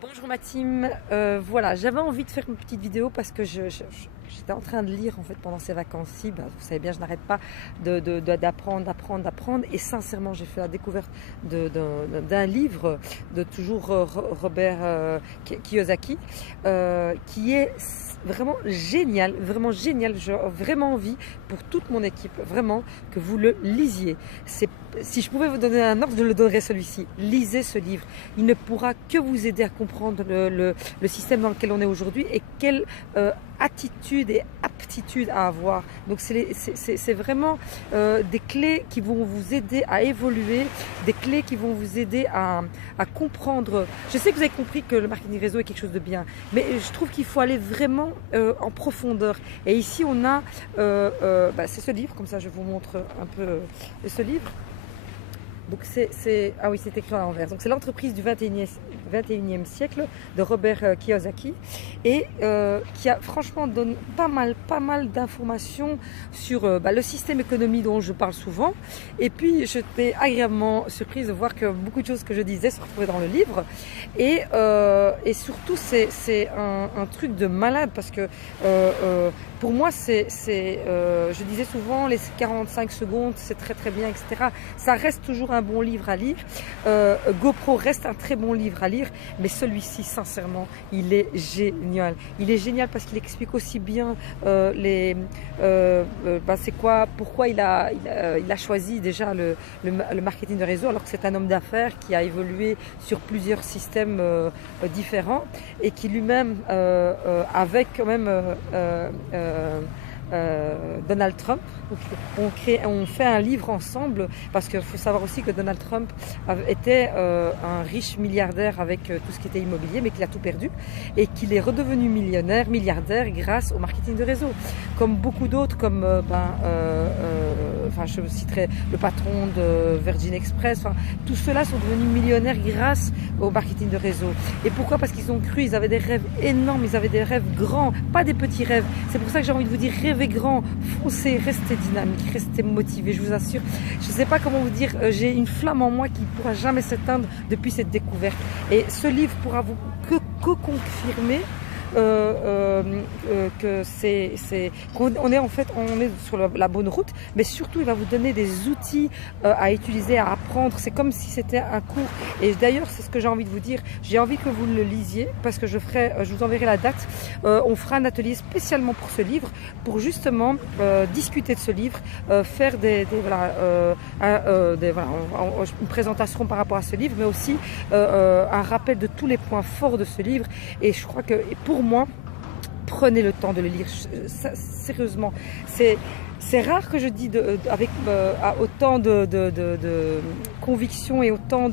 Bonjour ma team, voilà, j'avais envie de faire une petite vidéo parce que j'étais en train de lire en fait pendant ces vacances-ci. Vous savez bien, je n'arrête pas d'apprendre et sincèrement j'ai fait la découverte d'un livre de toujours Robert Kiyosaki qui est vraiment génial. J'ai vraiment envie pour toute mon équipe vraiment que vous le lisiez. Si je pouvais vous donner un ordre, je le donnerais celui-ci. Lisez ce livre. Il ne pourra que vous aider à comprendre le système dans lequel on est aujourd'hui et quelle attitude et aptitude à avoir. Donc c'est vraiment des clés qui vont vous aider à évoluer, des clés qui vont vous aider à comprendre. Je sais que vous avez compris que le marketing réseau est quelque chose de bien, mais je trouve qu'il faut aller vraiment en profondeur. Et ici on a, c'est ce livre, comme ça je vous montre un peu ce livre. Donc ah oui, c'est écrit à l'envers. Donc c'est l'entreprise du 21e siècle de Robert Kiyosaki et qui a franchement donne pas mal d'informations sur le système économique dont je parle souvent. Et puis j'étais agréablement surprise de voir que beaucoup de choses que je disais se retrouvaient dans le livre. Et surtout c'est un truc de malade parce que pour moi je disais souvent les 45 secondes c'est très bien, etc. Ça reste toujours un bon livre à lire. GoPro reste un très bon livre à lire, mais celui-ci, sincèrement, il est génial. Il est génial parce qu'il explique aussi bien pourquoi il a choisi déjà le marketing de réseau, alors que c'est un homme d'affaires qui a évolué sur plusieurs systèmes différents et qui lui-même, avec quand même Donald Trump. On fait un livre ensemble parce qu'il faut savoir aussi que Donald Trump était un riche milliardaire avec tout ce qui était immobilier, mais qu'il a tout perdu et qu'il est redevenu milliardaire grâce au marketing de réseau. Comme beaucoup d'autres, comme je citerai le patron de Virgin Express, tous ceux-là sont devenus millionnaires grâce au marketing de réseau. Et pourquoi? Parce qu'ils ont cru, ils avaient des rêves énormes, ils avaient des rêves grands, pas des petits rêves. C'est pour ça que j'ai envie de vous dire, rêvez grand, foncez, restez dynamique, restez motivé, je vous assure. Je ne sais pas comment vous dire, j'ai une flamme en moi qui ne pourra jamais s'éteindre depuis cette découverte. Et ce livre pourra vous que confirmer qu'on est sur la bonne route, mais surtout il va vous donner des outils à utiliser, à apprendre. C'est comme si c'était un cours. Et d'ailleurs c'est ce que j'ai envie de vous dire, j'ai envie que vous le lisiez parce que je vous enverrai la date. On fera un atelier spécialement pour ce livre, pour justement discuter de ce livre, faire une présentation par rapport à ce livre, mais aussi un rappel de tous les points forts de ce livre. Et je crois que pour moi, prenez le temps de le lire. Sérieusement, c'est rare que je dis avec autant de conviction et autant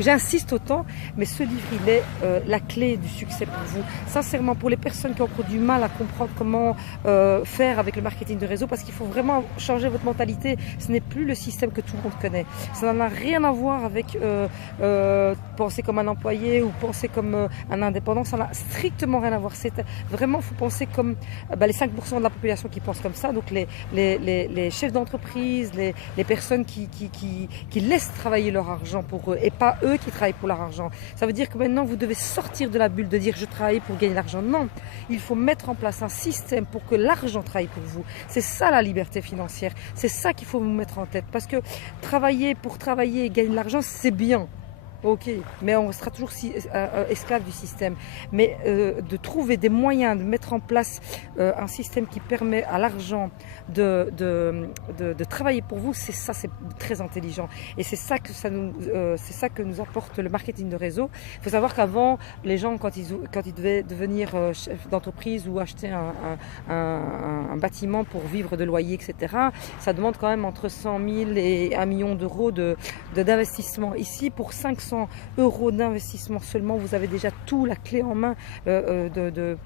j'insiste autant, mais ce livre il est la clé du succès pour vous. Sincèrement, pour les personnes qui ont encore du mal à comprendre comment faire avec le marketing de réseau, parce qu'il faut vraiment changer votre mentalité. Ce n'est plus le système que tout le monde connaît. Ça n'en a rien à voir avec penser comme un employé ou penser comme un indépendant. Ça n'a strictement rien à voir. Vraiment, il faut penser comme les 5% de la population qui pensent comme ça. Donc les chefs d'entreprise, les personnes qui laissent travailler leur argent pour eux et pas eux qui travaillent pour leur argent. Ça veut dire que maintenant vous devez sortir de la bulle de dire je travaille pour gagner l'argent. Non, il faut mettre en place un système pour que l'argent travaille pour vous. C'est ça la liberté financière. C'est ça qu'il faut vous mettre en tête, parce que travailler pour travailler et gagner de l'argent, c'est bien. Ok, mais on sera toujours esclave du système. Mais de trouver des moyens de mettre en place un système qui permet à l'argent de travailler pour vous, c'est très intelligent. Et c'est ça que nous apporte le marketing de réseau. Il faut savoir qu'avant, les gens, quand ils devaient devenir chef d'entreprise ou acheter un bâtiment pour vivre de loyer, etc., ça demande quand même entre 100 000 et 1 million d'euros d'investissement. Ici, pour 500 euros d'investissement seulement, vous avez déjà tout, la clé en main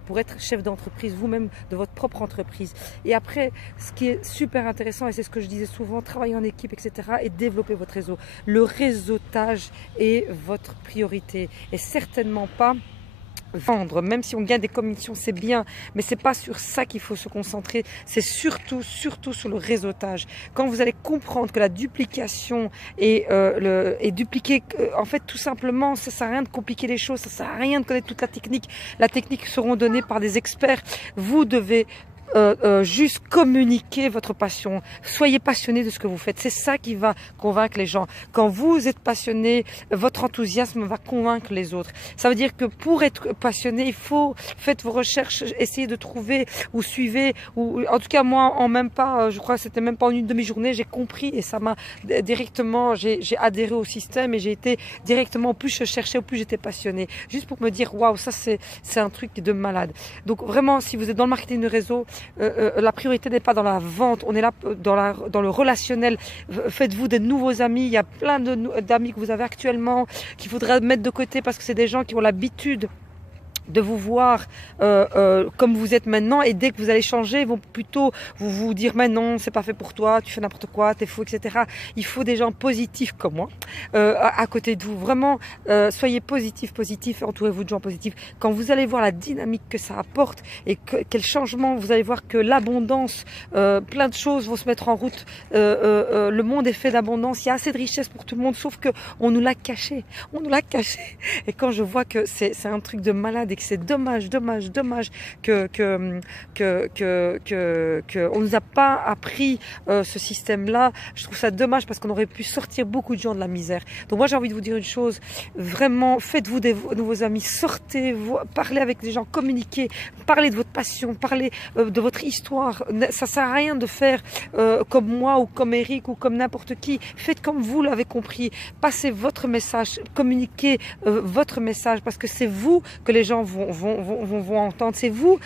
pour être chef d'entreprise, vous-même de votre propre entreprise. Et après, ce qui est super intéressant, et c'est ce que je disais souvent, travailler en équipe, etc., et développer votre réseau. Le réseautage est votre priorité et certainement pas vendre. Même si on gagne des commissions, c'est bien, mais c'est pas sur ça qu'il faut se concentrer. C'est surtout sur le réseautage. Quand vous allez comprendre que la duplication est dupliquée, en fait, tout simplement, ça sert à rien de compliquer les choses, ça sert à rien de connaître toute la technique. La technique seront données par des experts. Vous devez juste communiquer votre passion. Soyez passionné de ce que vous faites. C'est ça qui va convaincre les gens. Quand vous êtes passionné, votre enthousiasme va convaincre les autres. Ça veut dire que pour être passionné, il faut faites vos recherches, essayez de trouver ou suivez. Ou en tout cas moi, en même pas, je crois que c'était même pas en une demi-journée, j'ai compris et ça m'a directement, j'ai adhéré au système et j'ai été directement. Au plus je cherchais, au plus j'étais passionné. Juste pour me dire waouh, ça c'est un truc de malade. Donc vraiment, si vous êtes dans le marketing de réseau, la priorité n'est pas dans la vente, on est là dans le relationnel. Faites-vous des nouveaux amis. Il y a plein d'amis que vous avez actuellement qu'il faudra mettre de côté parce que c'est des gens qui ont l'habitude de vous voir comme vous êtes maintenant, et dès que vous allez changer, ils vont plutôt vous dire mais non, c'est pas fait pour toi, tu fais n'importe quoi, t'es fou, etc. Il faut des gens positifs comme moi à côté de vous. Vraiment, soyez positifs, entourez-vous de gens positifs. Quand vous allez voir la dynamique que ça apporte et quel changement, vous allez voir que l'abondance, plein de choses vont se mettre en route. Le monde est fait d'abondance, il y a assez de richesse pour tout le monde, sauf que on nous l'a caché. Et quand je vois que c'est un truc de malade, que c'est dommage que on nous a pas appris ce système-là. Je trouve ça dommage parce qu'on aurait pu sortir beaucoup de gens de la misère. Donc moi j'ai envie de vous dire une chose, vraiment faites-vous des nouveaux amis, sortez, parlez avec des gens, communiquez, parlez de votre passion, parlez de votre histoire. Ça sert à rien de faire comme moi ou comme Eric ou comme n'importe qui. Faites comme vous l'avez compris, passez votre message, communiquez votre message parce que c'est vous que les gens vont entendre, c'est vous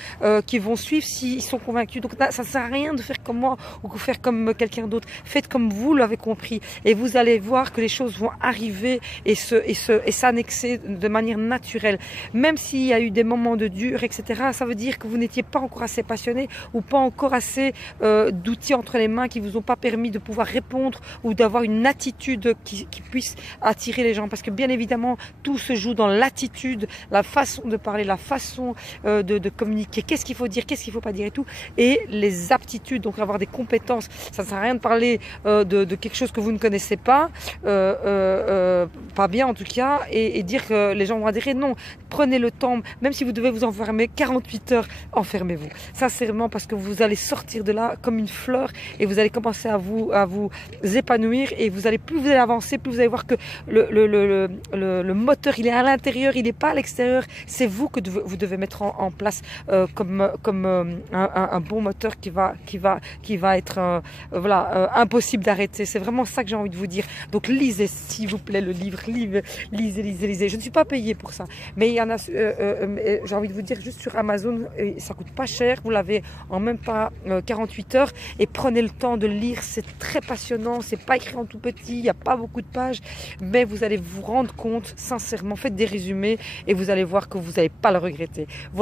qui vont suivre s'ils sont convaincus. Donc ça sert à rien de faire comme moi ou de faire comme quelqu'un d'autre. Faites comme vous l'avez compris et vous allez voir que les choses vont arriver et s'annexer de manière naturelle. Même s'il y a eu des moments de dur, etc., ça veut dire que vous n'étiez pas encore assez passionné ou pas encore assez d'outils entre les mains qui vous ont pas permis de pouvoir répondre ou d'avoir une attitude qui puisse attirer les gens. Parce que bien évidemment, tout se joue dans l'attitude, la façon de parler, la façon de communiquer, qu'est-ce qu'il faut dire, qu'est-ce qu'il faut pas dire et tout, et les aptitudes, donc avoir des compétences. Ça ne sert à rien de parler de quelque chose que vous ne connaissez pas, pas bien en tout cas, et dire que les gens vont adhérer. Non, prenez le temps, même si vous devez vous enfermer 48 heures, enfermez-vous. Sincèrement, parce que vous allez sortir de là comme une fleur et vous allez commencer à vous épanouir et plus vous allez avancer, plus vous allez voir que le moteur, il est à l'intérieur, il n'est pas à l'extérieur. C'est vous que vous devez mettre en place comme un bon moteur qui va être impossible d'arrêter. C'est vraiment ça que j'ai envie de vous dire. Donc lisez s'il vous plaît le livre, lisez. Je ne suis pas payée pour ça, mais il y en a. J'ai envie de vous dire juste sur Amazon, ça coûte pas cher. Vous l'avez en même pas 48 heures et prenez le temps de lire. C'est très passionnant. C'est pas écrit en tout petit. Il n'y a pas beaucoup de pages, mais vous allez vous rendre compte sincèrement. Faites des résumés et vous allez voir que vous n'allez pas le regretter. Voilà.